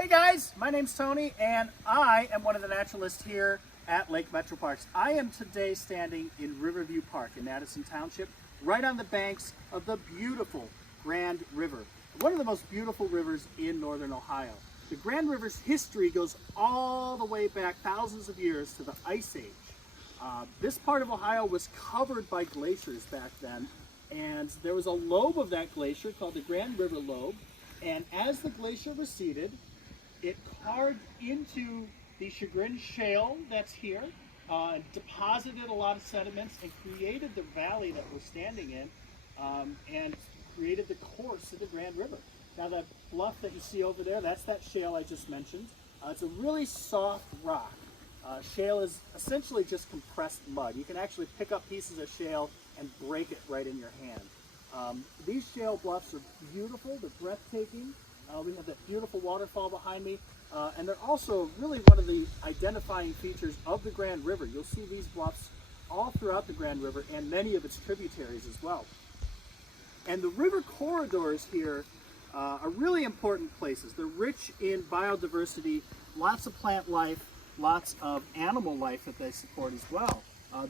Hey guys, my name's Tony and I am one of the naturalists here at Lake Metroparks. I am today standing in Riverview Park in Madison Township, right on the banks of the beautiful Grand River, one of the most beautiful rivers in northern Ohio. The Grand River's history goes all the way back thousands of years to the Ice Age. This part of Ohio was covered by glaciers back then, and there was a lobe of that glacier called the Grand River Lobe, and as the glacier receded, it carved into the Chagrin Shale that's here, deposited a lot of sediments and created the valley that we're standing in, and created the course of the Grand River. Now that bluff that you see over there, that's that shale I just mentioned. It's a really soft rock. Shale is essentially just compressed mud. You can actually pick up pieces of shale and break it right in your hand. These shale bluffs are beautiful, they're breathtaking. We have that beautiful waterfall behind me, and they're also really one of the identifying features of the Grand River. You'll see these bluffs all throughout the Grand River and many of its tributaries as well. And the river corridors here are really important places. They're rich in biodiversity, lots of plant life, lots of animal life that they support as well.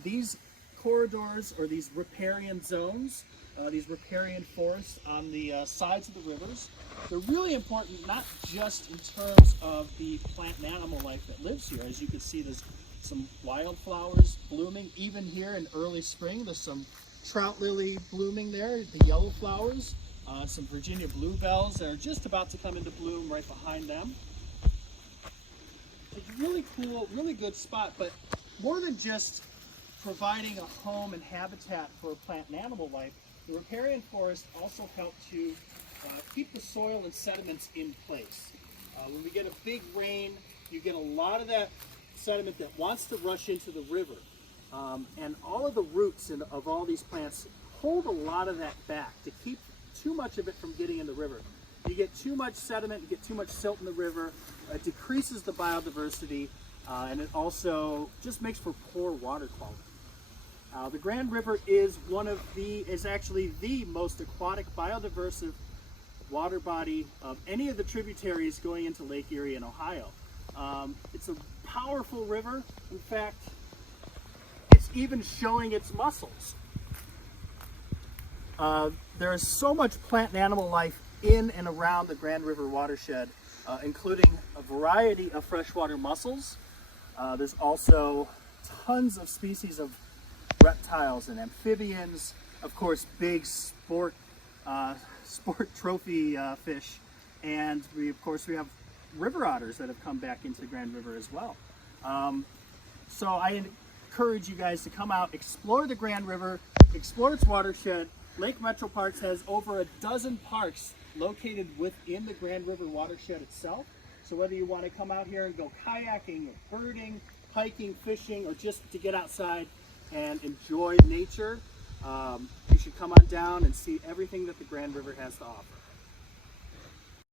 These corridors, or these riparian zones, these riparian forests on the sides of the rivers, they're really important not just in terms of the plant and animal life that lives here. As you can see, there's some wildflowers blooming. Even here in early spring, there's some trout lily blooming there, the yellow flowers, some Virginia bluebells that are just about to come into bloom right behind them. It's a really cool, really good spot, but more than just providing a home and habitat for plant and animal life, the riparian forests also help to keep the soil and sediments in place. When we get a big rain, you get a lot of that sediment that wants to rush into the river. And all of the roots of all these plants hold a lot of that back to keep too much of it from getting in the river. You get too much sediment, you get too much silt in the river, it decreases the biodiversity, and it also just makes for poor water quality. The Grand River is actually the most aquatic, biodiversive water body of any of the tributaries going into Lake Erie in Ohio. It's a powerful river. In fact, it's even showing its muscles. There is so much plant and animal life in and around the Grand River Watershed, including a variety of freshwater mussels. There's also tons of species of reptiles and amphibians, of course big sport trophy fish, and we have river otters that have come back into the Grand River as well. So I encourage you guys to come out, explore the Grand River, explore its watershed. Lake Metroparks has over a dozen parks located within the Grand River watershed itself. So whether you want to come out here and go kayaking or birding, hiking, fishing, or just to get outside and enjoy nature, you should come on down and see everything that the Grand River has to offer.